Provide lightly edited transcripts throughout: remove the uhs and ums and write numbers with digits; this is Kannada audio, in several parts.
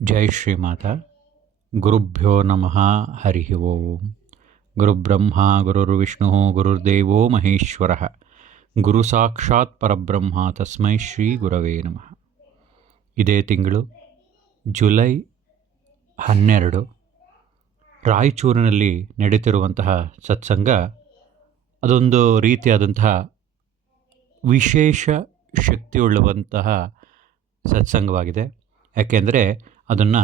ಜೈ ಶ್ರೀಮಾತ. ಗುರುಭ್ಯೋ ನಮಃ. ಹರಿ ಓಂ. ಗುರುಬ್ರಹ್ಮ ಗುರುರ್ವಿಷ್ಣು ಗುರುರ್ದೇವೋ ಮಹೇಶ್ವರ. ಗುರು ಸಾಕ್ಷಾತ್ ಪರಬ್ರಹ್ಮ ತಸ್ಮೈ ಶ್ರೀ ಗುರವೇ ನಮಃ. ಇದೇ ತಿಂಗಳು ಜುಲೈ 12 ರಾಯಚೂರಿನಲ್ಲಿ ನಡೀತಿರುವಂತಹ ಸತ್ಸಂಗ ಅದೊಂದು ರೀತಿಯಾದಂತಹ ವಿಶೇಷ ಶಕ್ತಿಯುಳ್ಳವಂತಹ ಸತ್ಸಂಗವಾಗಿದೆ. ಯಾಕೆಂದರೆ ಅದನ್ನು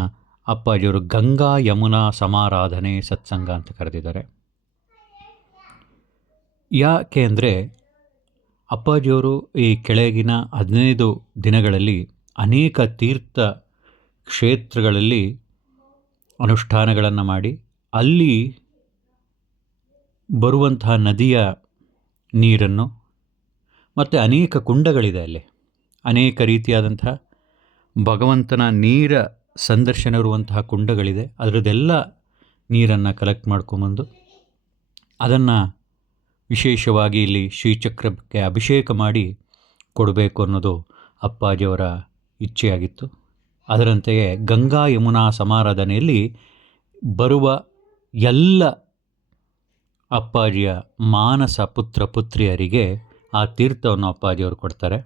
ಅಪ್ಪಾಜಿಯವರು ಗಂಗಾ ಯಮುನಾ ಸಮಾರಾಧನೆ ಸತ್ಸಂಗ ಅಂತ ಕರೆದಿದ್ದಾರೆ. ಯಾಕೆ ಅಂದರೆ ಅಪ್ಪಾಜಿಯವರು ಈ ಕೆಳಗಿನ 15 ದಿನಗಳಲ್ಲಿ ಅನೇಕ ತೀರ್ಥ ಕ್ಷೇತ್ರಗಳಲ್ಲಿ ಅನುಷ್ಠಾನಗಳನ್ನು ಮಾಡಿ ಅಲ್ಲಿ ಬರುವಂತಹ ನದಿಯ ನೀರನ್ನು ಮತ್ತು ಅನೇಕ ಕುಂಡಗಳಿದೆ, ಅಲ್ಲಿ ಅನೇಕ ರೀತಿಯಾದಂತಹ ಭಗವಂತನ ನೀರ ಸಂದರ್ಶನ ಇರುವಂತಹ ಕುಂಡಗಳಿದೆ. ಅದರದ್ದೆಲ್ಲ ನೀರನ್ನು ಕಲೆಕ್ಟ್ ಮಾಡ್ಕೊಂಬಂದು ಅದನ್ನು ವಿಶೇಷವಾಗಿ ಇಲ್ಲಿ ಶ್ರೀಚಕ್ರಕ್ಕೆ ಅಭಿಷೇಕ ಮಾಡಿ ಕೊಡಬೇಕು ಅನ್ನೋದು ಅಪ್ಪಾಜಿಯವರ ಇಚ್ಛೆಯಾಗಿತ್ತು. ಅದರಂತೆಯೇ ಗಂಗಾ ಯಮುನಾ ಸಮಾರಾಧನೆಯಲ್ಲಿ ಬರುವ ಎಲ್ಲ ಅಪ್ಪಾಜಿಯ ಮಾನಸ ಪುತ್ರ ಪುತ್ರಿಯರಿಗೆ ಆ ತೀರ್ಥವನ್ನು ಅಪ್ಪಾಜಿಯವರು ಕೊಡ್ತಾರೆ.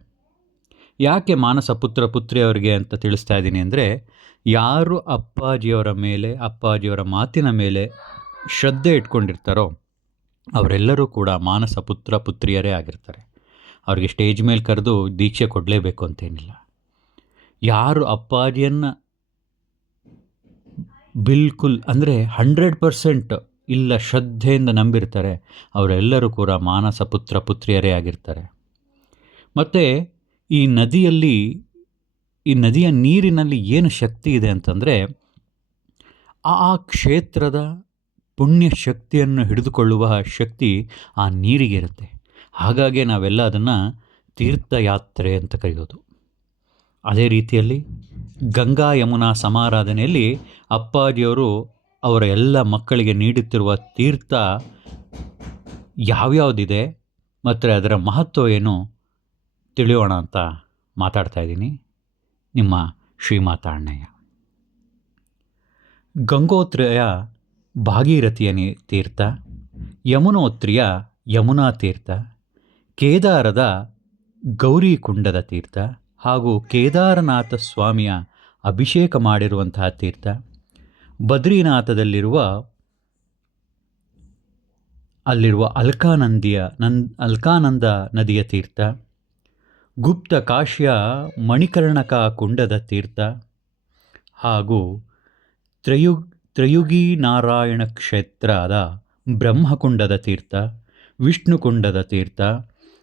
ಯಾಕೆ ಮಾನಸ ಪುತ್ರ ಪುತ್ರಿಯವರಿಗೆ ಅಂತ ತಿಳಿಸ್ತಾ ಇದ್ದೀನಿ ಅಂದರೆ, ಯಾರು ಅಪ್ಪಾಜಿಯವರ ಮೇಲೆ, ಅಪ್ಪಾಜಿಯವರ ಮಾತಿನ ಮೇಲೆ ಶ್ರದ್ಧೆ ಇಟ್ಕೊಂಡಿರ್ತಾರೋ ಅವರೆಲ್ಲರೂ ಕೂಡ ಮಾನಸ ಪುತ್ರ ಪುತ್ರಿಯರೇ ಆಗಿರ್ತಾರೆ. ಅವ್ರಿಗೆ ಸ್ಟೇಜ್ ಮೇಲೆ ಕರೆದು ದೀಕ್ಷೆ ಕೊಡಲೇಬೇಕು ಅಂತೇನಿಲ್ಲ. ಯಾರು ಅಪ್ಪಾಜಿಯನ್ನು ಬಿಲ್ಕುಲ್ ಅಂದರೆ 100% ಇಲ್ಲ ಶ್ರದ್ಧೆಯಿಂದ ನಂಬಿರ್ತಾರೆ ಅವರೆಲ್ಲರೂ ಕೂಡ ಮಾನಸ ಪುತ್ರ ಪುತ್ರಿಯರೇ ಆಗಿರ್ತಾರೆ. ಮತ್ತು ಈ ನದಿಯ ನೀರಿನಲ್ಲಿ ಏನು ಶಕ್ತಿ ಇದೆ ಅಂತಂದರೆ, ಆ ಕ್ಷೇತ್ರದ ಪುಣ್ಯ ಶಕ್ತಿಯನ್ನು ಹಿಡಿದುಕೊಳ್ಳುವ ಶಕ್ತಿ ಆ ನೀರಿಗೆ ಇರುತ್ತೆ. ಹಾಗಾಗಿ ನಾವೆಲ್ಲ ಅದನ್ನು ತೀರ್ಥಯಾತ್ರೆ ಅಂತ ಕರೆಯೋದು. ಅದೇ ರೀತಿಯಲ್ಲಿ ಗಂಗಾ ಯಮುನಾ ಸಮಾರಾಧನೆಯಲ್ಲಿ ಅಪ್ಪಾಜಿಯವರು ಅವರ ಎಲ್ಲ ಮಕ್ಕಳಿಗೆ ನೀಡುತ್ತಿರುವ ತೀರ್ಥ ಯಾವ್ಯಾವುದಿದೆ ಮತ್ತು ಅದರ ಮಹತ್ವ ಏನು ತಿಳಿಯೋಣ ಅಂತ ಮಾತಾಡ್ತಾ ಇದ್ದೀನಿ. ನಿಮ್ಮ ಶ್ರೀಮಾತ ಅಣ್ಣಯ್ಯ. ಗಂಗೋತ್ರಿಯ ಭಾಗೀರಥಿಯ ತೀರ್ಥ, ಯಮುನೋತ್ರಿಯ ಯಮುನಾ ತೀರ್ಥ, ಕೇದಾರದ ಗೌರಿಕುಂಡದ ತೀರ್ಥ ಹಾಗೂ ಕೇದಾರನಾಥ ಸ್ವಾಮಿಯ ಅಭಿಷೇಕ ಮಾಡಿರುವಂತಹ ತೀರ್ಥ, ಬದ್ರಿನಾಥದಲ್ಲಿರುವ ಅಲ್ಕಾನಂದ ನದಿಯ ತೀರ್ಥ, ಗುಪ್ತ ಕಾಶಿಯ ಮಣಿಕರ್ಣಕ ಕುಂಡದ ತೀರ್ಥ ಹಾಗೂ ತ್ರಯುಗಿ ನಾರಾಯಣ ಕ್ಷೇತ್ರದ ಬ್ರಹ್ಮಕುಂಡದ ತೀರ್ಥ, ವಿಷ್ಣುಕುಂಡದ ತೀರ್ಥ,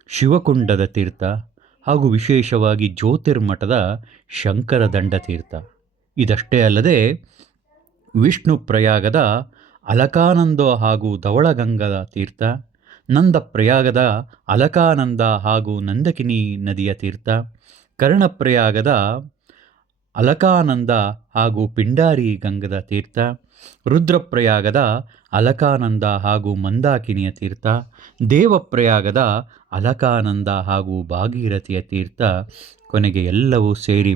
ಶಿವಕುಂಡದ ತೀರ್ಥ ಹಾಗೂ ವಿಶೇಷವಾಗಿ ಜ್ಯೋತಿರ್ಮಠದ ಶಂಕರದಂಡ ತೀರ್ಥ. ಇದಷ್ಟೇ ಅಲ್ಲದೆ ವಿಷ್ಣು ಪ್ರಯಾಗದ ಅಲಕಾನಂದ ಹಾಗೂ ಧವಳಗಂಗದ ತೀರ್ಥ, ನಂದ ಪ್ರಯಾಗದ ಅಲಕಾನಂದ ಹಾಗೂ ನಂದಕಿನಿ ನದಿಯ ತೀರ್ಥ, ಕರ್ಣಪ್ರಯಾಗದ ಅಲಕಾನಂದ ಹಾಗೂ ಪಿಂಡಾರಿ ಗಂಗದ ತೀರ್ಥ, ರುದ್ರಪ್ರಯಾಗದ ಅಲಕಾನಂದ ಹಾಗೂ ಮಂದಾಕಿನಿಯ ತೀರ್ಥ, ದೇವಪ್ರಯಾಗದ ಅಲಕಾನಂದ ಹಾಗೂ ಭಾಗೀರಥಿಯ ತೀರ್ಥ, ಕೊನೆಗೆ ಎಲ್ಲವೂ ಸೇರಿ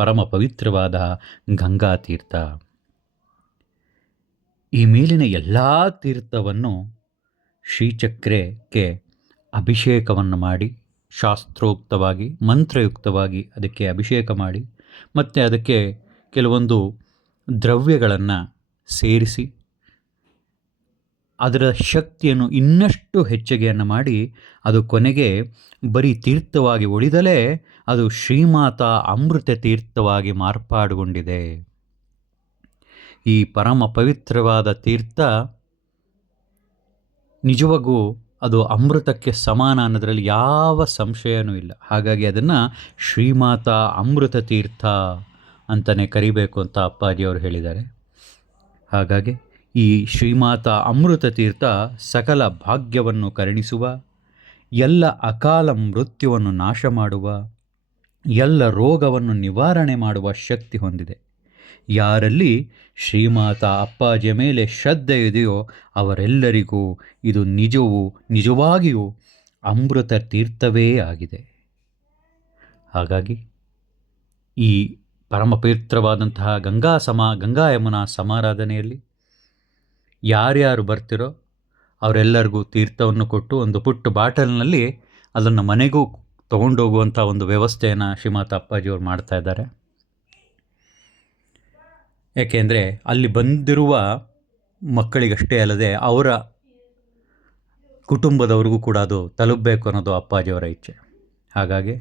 ಪರಮ ಪವಿತ್ರವಾದ ಗಂಗಾ ತೀರ್ಥ. ಈ ಮೇಲಿನ ಎಲ್ಲ ತೀರ್ಥವನ್ನು ಶ್ರೀಚಕ್ರಕ್ಕೆ ಅಭಿಷೇಕವನ್ನು ಮಾಡಿ, ಶಾಸ್ತ್ರೋಕ್ತವಾಗಿ ಮಂತ್ರಯುಕ್ತವಾಗಿ ಅದಕ್ಕೆ ಅಭಿಷೇಕ ಮಾಡಿ, ಮತ್ತು ಅದಕ್ಕೆ ಕೆಲವೊಂದು ದ್ರವ್ಯಗಳನ್ನು ಸೇರಿಸಿ ಅದರ ಶಕ್ತಿಯನ್ನು ಇನ್ನಷ್ಟು ಹೆಚ್ಚಿಗೆಯನ್ನು ಮಾಡಿ, ಅದು ಕೊನೆಗೆ ಬರೀ ತೀರ್ಥವಾಗಿ ಉಳಿದಲೇ ಅದು ಶ್ರೀಮಾತ ಅಮೃತ ತೀರ್ಥವಾಗಿ ಮಾರ್ಪಾಡುಗೊಂಡಿದೆ. ಈ ಪರಮ ಪವಿತ್ರವಾದ ತೀರ್ಥ ನಿಜವಾಗೂ ಅದು ಅಮೃತಕ್ಕೆ ಸಮಾನ ಅನ್ನೋದರಲ್ಲಿ ಯಾವ ಸಂಶಯನೂ ಇಲ್ಲ. ಹಾಗಾಗಿ ಅದನ್ನು ಶ್ರೀಮಾತ ಅಮೃತ ತೀರ್ಥ ಅಂತಲೇ ಕರಿಬೇಕು ಅಂತ ಅಪ್ಪಾಜಿಯವರು ಹೇಳಿದ್ದಾರೆ. ಹಾಗಾಗಿ ಈ ಶ್ರೀಮಾತ ಅಮೃತ ತೀರ್ಥ ಸಕಲ ಭಾಗ್ಯವನ್ನು ಕರುಣಿಸುವ, ಎಲ್ಲ ಅಕಾಲ ಮೃತ್ಯುವನ್ನು ನಾಶ ಮಾಡುವ, ಎಲ್ಲ ರೋಗವನ್ನು ನಿವಾರಣೆ ಮಾಡುವ ಶಕ್ತಿ ಹೊಂದಿದೆ. ಯಾರಲ್ಲಿ ಶ್ರೀಮಾತ ಅಪ್ಪಾಜಿಯ ಮೇಲೆ ಶ್ರದ್ಧೆ ಇದೆಯೋ ಅವರೆಲ್ಲರಿಗೂ ಇದು ನಿಜವಾಗಿಯೂ ಅಮೃತ ತೀರ್ಥವೇ ಆಗಿದೆ. ಹಾಗಾಗಿ ಈ ಪರಮ ಪವಿತ್ರವಾದಂತಹ ಗಂಗಾ ಯಮುನಾ ಸಮಾರಾಧನೆಯಲ್ಲಿ ಯಾರ್ಯಾರು ಬರ್ತಿರೋ ಅವರೆಲ್ಲರಿಗೂ ತೀರ್ಥವನ್ನು ಕೊಟ್ಟು ಒಂದು ಪುಟ್ಟ ಬಾಟಲ್ನಲ್ಲಿ ಅದನ್ನು ಮನೆಗೂ ತೊಗೊಂಡೋಗುವಂಥ ಒಂದು ವ್ಯವಸ್ಥೆಯನ್ನು ಶ್ರೀಮಾತ ಅಪ್ಪಾಜಿಯವರು ಮಾಡ್ತಾ ಇದ್ದಾರೆ. ಏಕೆಂದರೆ ಅಲ್ಲಿ ಬಂದಿರುವ ಮಕ್ಕಳಿಗಷ್ಟೇ ಅಲ್ಲದೆ ಅವರ ಕುಟುಂಬದವ್ರಿಗೂ ಕೂಡ ಅದು ತಲುಪಬೇಕು ಅನ್ನೋದು ಅಪ್ಪಾಜಿಯವರ ಇಚ್ಛೆ. ಹಾಗಾಗಿ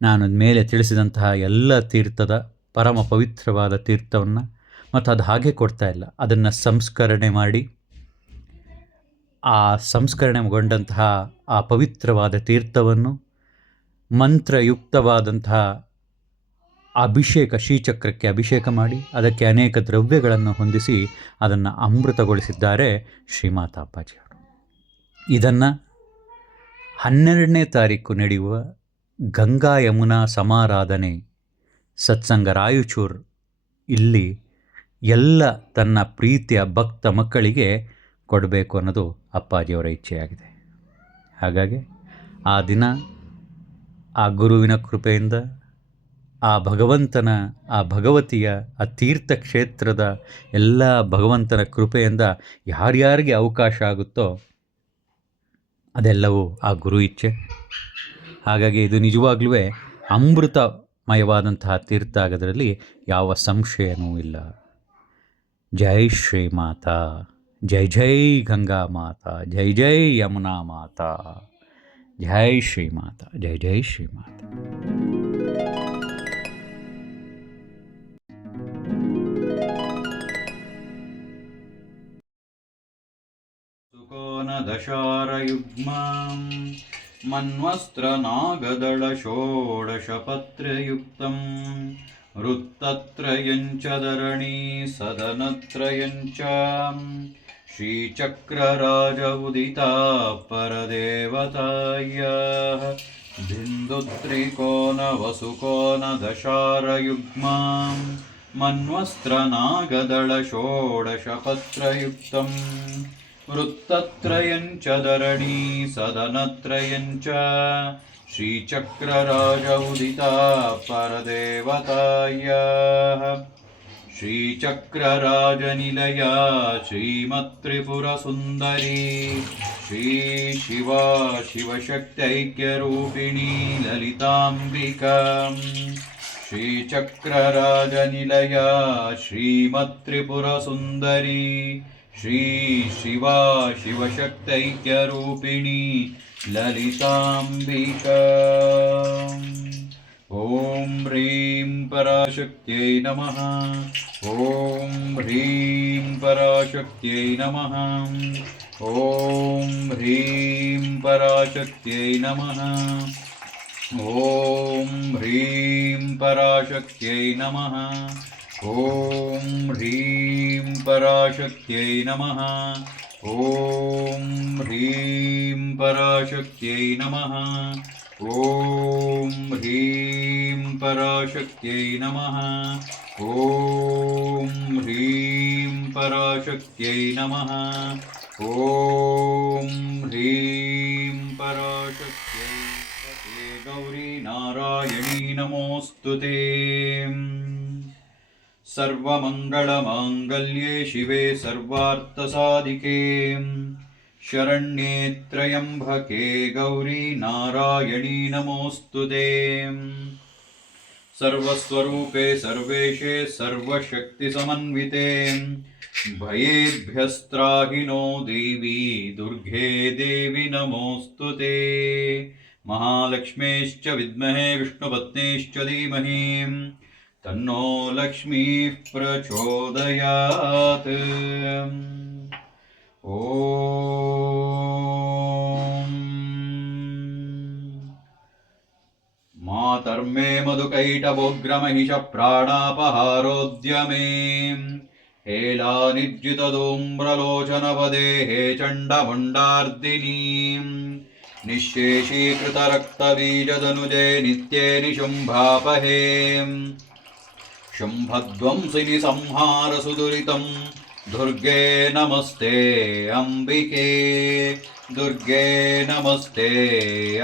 ನಾನು ಮೇಲೆ ತಿಳಿಸಿದಂತಹ ಎಲ್ಲ ತೀರ್ಥದ ಪರಮ ಪವಿತ್ರವಾದ ತೀರ್ಥವನ್ನು ಮತ್ತು ಅದು ಹಾಗೆ ಕೊಡ್ತಾ ಇಲ್ಲ, ಅದನ್ನು ಸಂಸ್ಕರಣೆ ಮಾಡಿ ಆ ಸಂಸ್ಕರಣೆಗೊಂಡಂತಹ ಆ ಪವಿತ್ರವಾದ ತೀರ್ಥವನ್ನು ಮಂತ್ರಯುಕ್ತವಾದಂತಹ ಅಭಿಷೇಕ, ಶ್ರೀಚಕ್ರಕ್ಕೆ ಅಭಿಷೇಕ ಮಾಡಿ ಅದಕ್ಕೆ ಅನೇಕ ದ್ರವ್ಯಗಳನ್ನು ಹೊಂದಿಸಿ ಅದನ್ನು ಅಮೃತಗೊಳಿಸಿದ್ದಾರೆ ಶ್ರೀಮಾತ ಅಪ್ಪಾಜಿಯವರು. ಇದನ್ನು 12ನೇ ತಾರೀಕು ನಡೆಯುವ ಗಂಗಾ ಯಮುನಾ ಸಮಾರಾಧನೆ ಸತ್ಸಂಗ ರಾಯಚೂರು ಇಲ್ಲಿ ಎಲ್ಲ ತನ್ನ ಪ್ರೀತಿಯ ಭಕ್ತ ಮಕ್ಕಳಿಗೆ ಕೊಡಬೇಕು ಅನ್ನೋದು ಅಪ್ಪಾಜಿಯವರ ಇಚ್ಛೆಯಾಗಿದೆ. ಹಾಗಾಗಿ ಆ ದಿನ ಆ ಗುರುವಿನ ಕೃಪೆಯಿಂದ, ಆ ಭಗವಂತನ, ಆ ಭಗವತಿಯ, ಆ ತೀರ್ಥಕ್ಷೇತ್ರದ ಎಲ್ಲ ಭಗವಂತನ ಕೃಪೆಯಿಂದ ಯಾರ್ಯಾರಿಗೆ ಅವಕಾಶ ಆಗುತ್ತೋ ಅದೆಲ್ಲವೂ ಆ ಗುರು ಇಚ್ಛೆ. ಹಾಗಾಗಿ ಇದು ನಿಜವಾಗ್ಲೂ ಅಮೃತಮಯವಾದಂತಹ ತೀರ್ಥ ಆಗೋದ್ರಲ್ಲಿ ಯಾವ ಸಂಶಯನೂ ಇಲ್ಲ. ಜೈ ಶ್ರೀ ಮಾತಾ, ಜೈ ಜೈ ಗಂಗಾ ಮಾತಾ, ಜೈ ಜೈ ಯಮುನಾ ಮಾತಾ, ಜೈ ಶ್ರೀ ಮಾತಾ, ಜೈ ಜೈ ಶ್ರೀ ಮಾತಾ. ಸುಕೋನದಶಾರಯುಗ್ಮಂ ಮನ್ವಸ್ತ್ರನಾಗದಳ ಷೋಡಶಪತ್ರಯುಕ್ತಂ ವೃತ್ತತ್ರಯಂಚ ಧರಣಿ ಸದನತ್ರಯಂಚ ಶ್ರೀಚಕ್ರರಾಜ ಉದಿತಾ ಪರದೇವತಾಯಃ ಬಿಂದುತ್ರಿಕೋನ ವಸುಕೋನ ದಶಾರಯುಗ್ಮಂ ಮನ್ವಸ್ತ್ರನಾಗದಳ ಷೋಡಶಪತ್ರಯುಕ್ತಂ ವೃತ್ತತ್ರಯಂಚ ಧರಣಿ ಸದನತ್ರಯಂಚ ಶ್ರೀಚಕ್ರರಾಜ ಉದಿತಾ ಪರದೇವತಾಯಃ ಶ್ರೀಚಕ್ರರಾಜನಿಲಯ ಶ್ರೀಮತ್ತ್ರಿಪುರಸುಂದರಿ ಶ್ರೀ ಶಿವಾ ಶಿವಶಕ್ತೈಕ್ಯರೂಪಿಣಿ ಲಲಿತಾಂಬಿಕಾ ಶ್ರೀಚಕ್ರರಾಜನಿಲಯ ಶ್ರೀಮತ್ತ್ರಿಪುರಸುಂದರಿ ಶ್ರೀ ಶಿವಾ ಶಿವಶಕ್ತೈಕ್ಯರೂಪಿಣಿ ಲಲಿತಾಂಬಿಕಾ. ಓಂ ಹ್ರೀಂ ಪರಾಶಕ್ತ್ಯೈ ನಮಃ. ಓಂ ಹ್ರೀಂ ಪರಾಶಕ್ತ್ಯೈ ನಮಃ. ಓಂ ಹ್ರೀಂ ಪರಾಶಕ್ತ್ಯೈ ನಮಃ. ಓಂ ಹ್ರೀಂ ಪರಾಶಕ್ತ್ಯೈ ನಮಃ. ಓಂ ಹ್ರೀಂ ಪರಾಶಕ್ತ್ಯೈ ನಮಃ. ಓಂ ಹ್ರೀಂ ಪರಾಶಕ್ತ್ಯೈ ನಮಃ. ಓಂ ಹ್ರೀಂ ಪರಾಶಕ್ತ್ಯೈ ನಮಃ. ಓಂ ಹ್ರೀಂ ಪರಾಶಕ್ತ್ಯೈ ನಮಃ. ಓಂ ಹ್ರೀಂ ಪರಾಶಕ್ತ್ಯೈ ಗೌರಿ ನಾರಾಯಣೀ ನಮೋಸ್ತುತೇ. ಸರ್ವಮಂಗಳಮಾಂಗಲ್ಯೇ ಶಿವೆ ಸರ್ವಾರ್ಥಸಾಧಿಕೆ ಶರಣ್ಯೇ ತ್ರ್ಯಂಬಕೆ ಗೌರಿ ನಾರಾಯಣೀ ನಮೋಸ್ತುತೇ. ಸರ್ವಸ್ವರೂಪೇ ಸರ್ವೇಶೇ ಸರ್ವಶಕ್ತಿಸಮನ್ವಿತೆ ಭಯೇಭ್ಯಸ್ತ್ರಾಹಿ ನೋ ದೇವಿ ದುರ್ಗೆ ದೇವಿ ನಮೋಸ್ತುತೇ. ಮಹಾಲಕ್ಷ್ಮೇಶ್ಚ ವಿದ್ಮಹೇ ವಿಷ್ಣುಪತ್ನೇಶ್ಚ ಧೀಮಹಿ ತನ್ನೋ ಲಕ್ಷ್ಮೀ ಪ್ರಚೋದಯಾತ್. ಓಂ ಮಾತರ್ಮೇ ಮಧುಕೈಟಭೋಗ್ರಮಹಿಷ ಪ್ರಾಣಾಪಹಾರೋದ್ಯಮೇ ಹೇಲಾನಿರ್ಜಿತಧೂಮ್ರಲೋಚನಪದೇ ಹೇ ಚಂಡಮುಂಡಾರ್ದಿನೀ ನಿಶ್ಶೇಷೀಕೃತರಕ್ತಬೀಜದನುಜೇ ನಿತ್ಯೇ ನಿಶುಂಭಾಪಹೇ ಶುಂಭಧ್ವಂಸಿನಿ ಸಂಹಾರ ಸುದುರಿತಂ ದುರ್ಗೆ ನಮಸ್ತೆ ಅಂಬಿಕೆ. ದುರ್ಗೆ ನಮಸ್ತೆ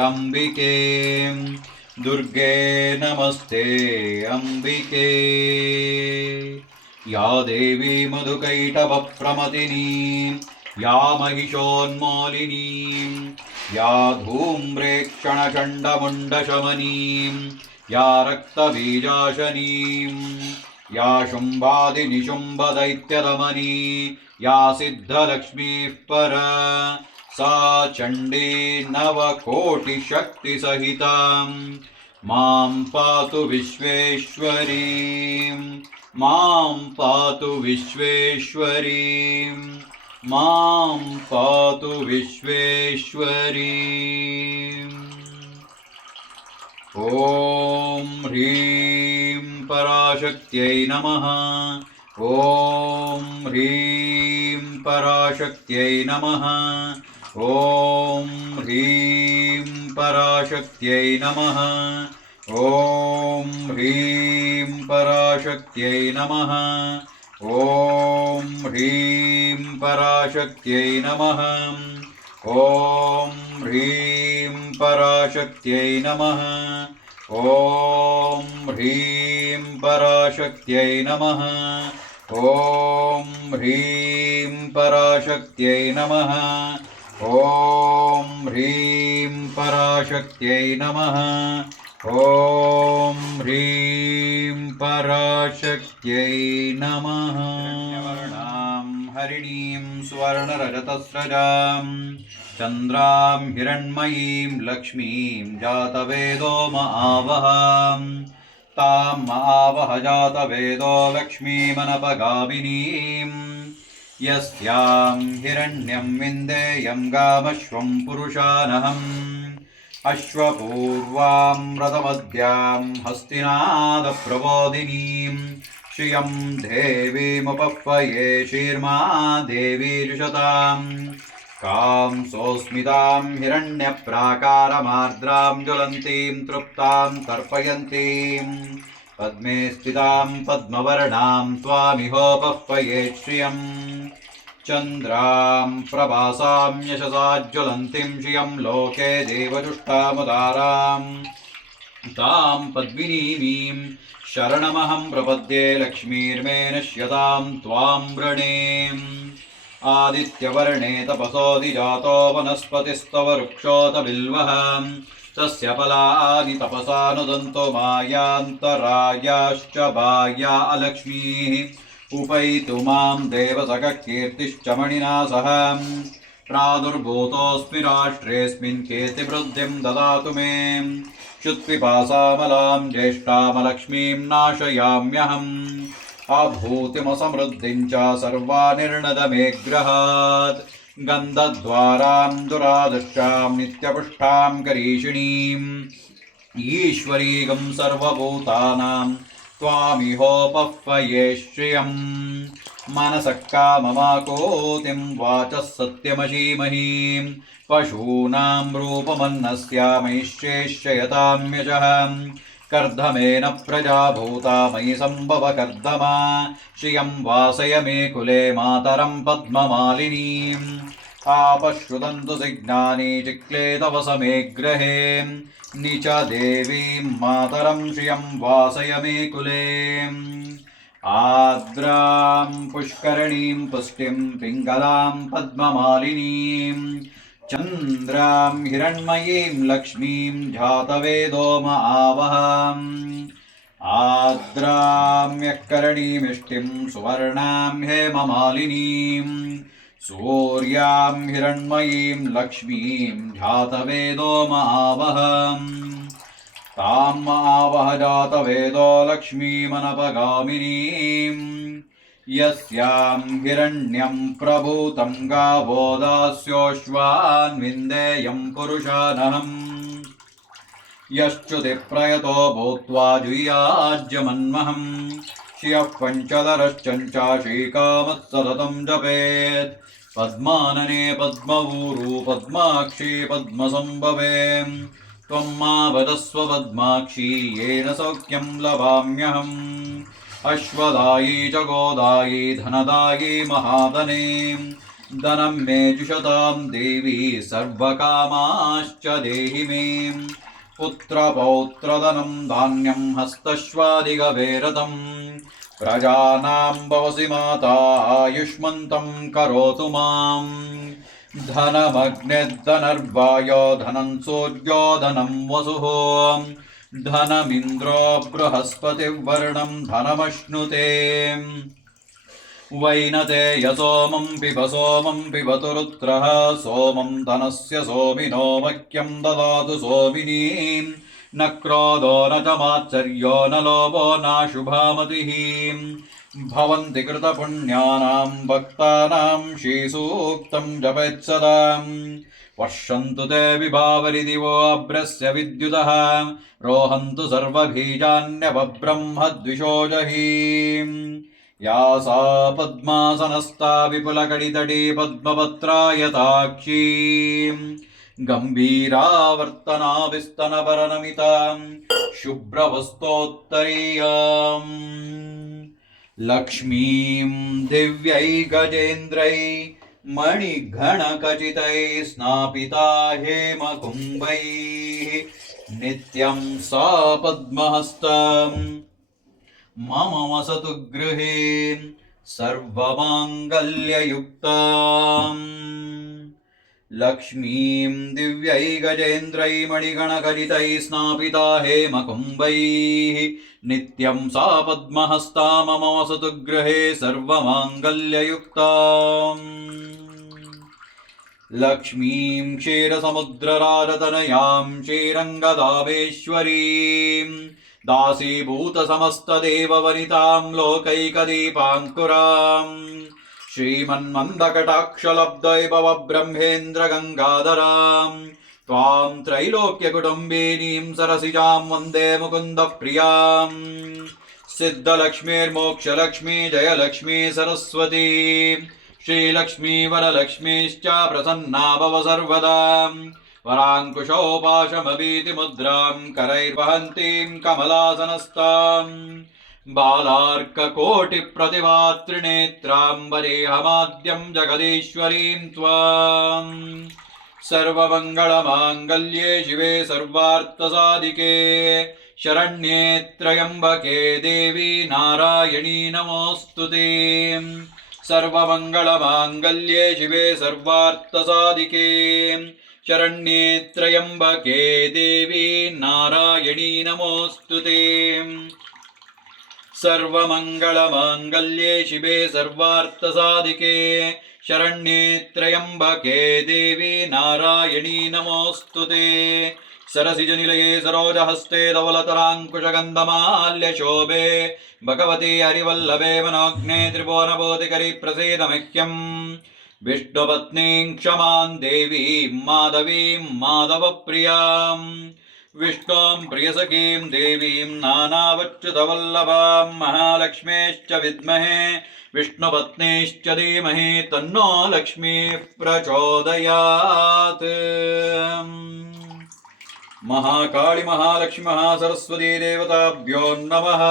ಅಂಬಿಕೆ. दुर्गे नमस्ते अंबिके। या देवी मधुकैटभप्रमथिनी या महिषोन्मूलिनी या धूम्रेक्षणचण्डमुण्डशमनी या रक्तबीजाशनी या शुम्भादिनिशुम्भदैत्यदमनी या सिद्धलक्ष्मीः पर सा चण्डी नवकोटिशक्तिसहितां मां पातु विश्वेश्वरीं मां पातु विश्वेश्वरीं मां पातु विश्वेश्वरीम्। ॐ ह्रीं पराशक्त्यै नमः। ॐ ह्रीं पराशक्त्यै नमः। ॐ ह्रीं पराशक्त्यै नमः। ॐ ह्रीं पराशक्त्यै नमः। ॐ ह्रीं पराशक्त्यै नमः। ॐ ह्रीं पराशक्त्यै नमः। ॐ ह्रीं पराशक्त्यै नमः। ॐ ह्रीं पराशक्त्यै नमः। ॐ ह्रीं पराशक्त्यै नमः। ॐ ह्रीं पराशक्त्यै नमः। वर्णां हरिणीं सुवर्णरजतस्रजां चन्द्रां हिरण्मयीं लक्ष्मीं जातवेदो महावहां तां महावह जातवेदो लक्ष्मीमनपगामिनीं यस्यां हिरण्यं विन्देयं गामश्वं पुरुषानहम् अश्वपूर्वां रथमद्यां हस्तिनादप्रबोधिनीं श्रियं देवीमुपह्वये शीर्मा देवी जुषतां कां सोऽस्मितां हिरण्यप्राकारमार्द्रां ज्वलन्तीं तृप्तां तर्पयन्तीं पद्मे स्थितां पद्मवर्णां त्वामिहोपह्वये श्रियम् चन्द्रां प्रभासां यशसा ज्वलन्तीं श्रियं लोके देवजुष्टामुदारां तां पद्मिनीमीं शरणमहं प्रपद्ये लक्ष्मीर्मे नश्यतां त्वां वृणीम् आदित्यवर्णे तपसोऽधिजातो वनस्पतिस्तव वृक्षोत बिल्वः तस्य फलानि तपसा नुदन्तो मायान्तरायाश्च बाह्या अलक्ष्मीः उपैतु मां देवसखकीर्तिश्च मणिना सह प्रादुर्भूतोऽस्मि राष्ट्रेऽस्मिन् कीर्तिवृद्धिं ददातु मे क्षुत्पिपासामलां ज्येष्ठामलक्ष्मीं नाशयाम्यहम् आभूतिमसमृद्धिं च सर्वानिर्णदमेग्रहात् गन्धद्वारां दुरादृष्टां नित्यपुष्टां करीषिणीम् ईश्वरीगं सर्वभूतानां त्वामिहोपह्वये श्रियम् मनसः काममाकोतिं वाचः सत्यमशीमहीं पशूनां रूपमन्नस्यामैश्चेष्ययतां यशः कर्दमेन प्रजा भूता मयि सम्भव कर्दमा श्रियं वासय मे कुले मातरं पद्ममालिनीम् आपश्रुदन्तु सिघ्नानि चिक्ले तव समे गृहे निच देवीं मातरं श्रियं वासय मे कुले आर्द्रां पुष्करणीं पुष्टिं पिङ्गलां पद्ममालिनीं चन्द्रां हिरण्मयीं लक्ष्मीं जातवेदो महावहाम् आर्द्राम्यकरणीमिष्टिं सुवर्णां हेममालिनीं सूर्यां हिरण्मयीं लक्ष्मीं जातवेदो महावहाम् तां महावह जातवेदो लक्ष्मीमनपगामिनीं यस्यां हिरण्यं प्रभूतं गावो दास्योश्वान् विन्देयं पुरुषानहम् यश्च्युतिप्रयतो भूत्वा जुयाज्यमन्महम् श्रियः पञ्चदरश्चञ्चाशीकामः सततं जपेत् पद्मानने पद्मऊरू पद्माक्षी पद्मसम्भवे त्वं मा वदस्व पद्माक्षी येन सौख्यं लभाम्यहम् अश्वदायी च गोदायी धनदायी महाधने धनं मे जुषतां देवी सर्वकामाश्च देहि मे पुत्रपौत्रधनं धान्यं हस्तश्वादिगवेरतं प्रजानां भवसि माता आयुष्मन्तं करोतु माम् धनमग्निर्धनर्वायो धनं सूर्यो धनं वसुः धनमिन्द्रो बृहस्पतिर्वर्णं धनमश्नुते वैनते यसोमं पिबतु रुद्रः सोमं धनस्य सोमिनो मह्यं ददातु सोमिनीं न क्रोधो न च मात्सर्यो न लोभो नाशुभामतिः भवन्ति कृतपुण्यानां भक्तानां श्रीसूक्तं जपेत्सदाम् वर्षन्तु ते विभावरि दिवो अभ्रस्य विद्युतः रोहन्तु सर्वबीजान्यवब्रह्मद्विषोजहीम् या सा पद्मासनस्था विपुलकटितटी पद्मपत्रायताक्षी गम्भीरावर्तना विस्तनपरनमितां शुभ्रवस्तोत्तरीयाम् लक्ष्मीं दिव्यै गजेन्द्रै मणिघणखचितैः स्नापिता हेमकुम्भैः नित्यं सा पद्महस्तम् मम वसतु गृहे सर्वमाङ्गल्ययुक्ताम् लक्ष्मीं दिव्यै गजेन्द्रै मणिगणखचितैः स्नापिता हेमकुम्भैः नित्यं सा पद्महस्ता मम वसतु गृहे सर्वमाङ्गल्ययुक्ताम् लक्ष्मीं क्षीरसमुद्रराजतनयां श्रीरङ्गदामेश्वरीं दासीभूतसमस्तदेववनितां लोकैकदीपाङ्कुराम् श्रीमन्मन्दकटाक्षलब्धैभवब्रह्मेन्द्रगङ्गाधरां त्वां त्रैलोक्यकुटुम्बिनीं सरसिजां वन्दे मुकुन्दप्रियां सिद्धलक्ष्मीर्मोक्षलक्ष्मी जयलक्ष्मी सरस्वती श्रीलक्ष्मी वरलक्ष्मीश्च प्रसन्ना भव सर्वदा वराङ्कुशोपाशमभीतिमुद्रां करैर्वहन्तीं कमलासनस्तां बालार्ककोटिप्रतिभात्रिनेत्रां वरेहमाद्यं जगदीश्वरीं त्वां सर्वमङ्गलमाङ्गल्ये शिवे सर्वार्थसाधिके शरण्ये त्र्यम्बके देवी नारायणी नमोऽस्तुते सर्वमङ्गलमाङ्गल्ये शिवे सर्वार्थसाधिके शरण्ये त्र्यम्बके देवी नारायणी नमोऽस्तुते सर्वमङ्गलमाङ्गल्ये शिवे सर्वार्थसाधिके शरण्ये त्र्यम्बके देवी नारायणी नमोऽस्तुते सरसिजनिलये सरोजहस्ते धवलतराङ्कुशगन्धमाल्यशोभे भगवती हरिवल्लभे मनोज्ञे त्रिभुवनबोधिकरी प्रसीद मह्यम् विष्णुपत्नीं क्षमां देवीं माधवीं माधवप्रियां विष्णुं प्रियसखीं देवीं नानावच्युतवल्लभां महालक्ष्मीश्च विद्महे विष्णुपत्नीश्च धीमहि तन्नो लक्ष्मीः प्रचोदयात्। महाकाली महालक्ष्मी महासरस्वती देवताभ्यो नमः।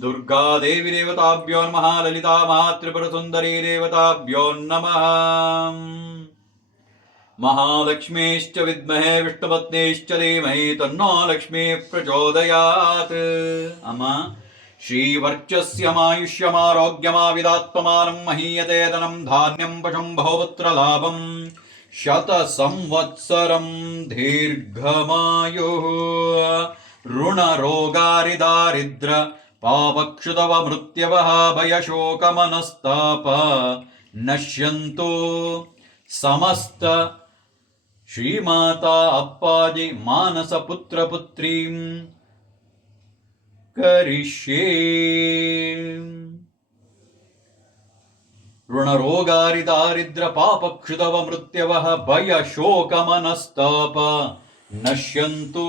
दुर्गा देवी देवताभ्यो नमः। ललिता महात्रिपुरसुन्दरी देवताभ्यो नमः। महालक्ष्मीश्च विद्महे विष्णुपत्नीश्च धीमहि तन्नो लक्ष्मीः प्रचोदयात्। अम्मा श्रीवर्चस्यमायुष्यमारोग्यमाविदात्ममानं महीयते धनं धान्यं पशुं बहुपुत्रलाभम् शतसंवत्सरं दीर्घमायुः ऋणरोगारिदारिद्र पापक्षुतवमृत्यवः भयशोकमनस्ताप नश्यन्तु समस्त श्रीमाता अप्पाजि मानसपुत्रपुत्रीं करिष्ये। ऋणरोगारिदारिद्र पापक्षुतवमृत्यवः भयशोकमनस्ताप नश्यन्तु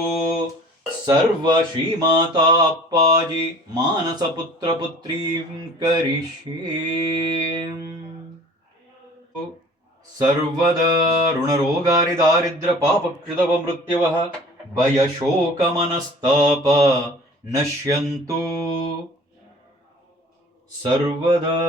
सर्व श्रीमाता अप्पाजि मानसपुत्रपुत्रीं करिष्ये। सर्वदा ऋणरोगारिदारिद्र पापक्षुतवमृत्यवः भयशोकमनस्ताप नश्यन्तु सर्वदा।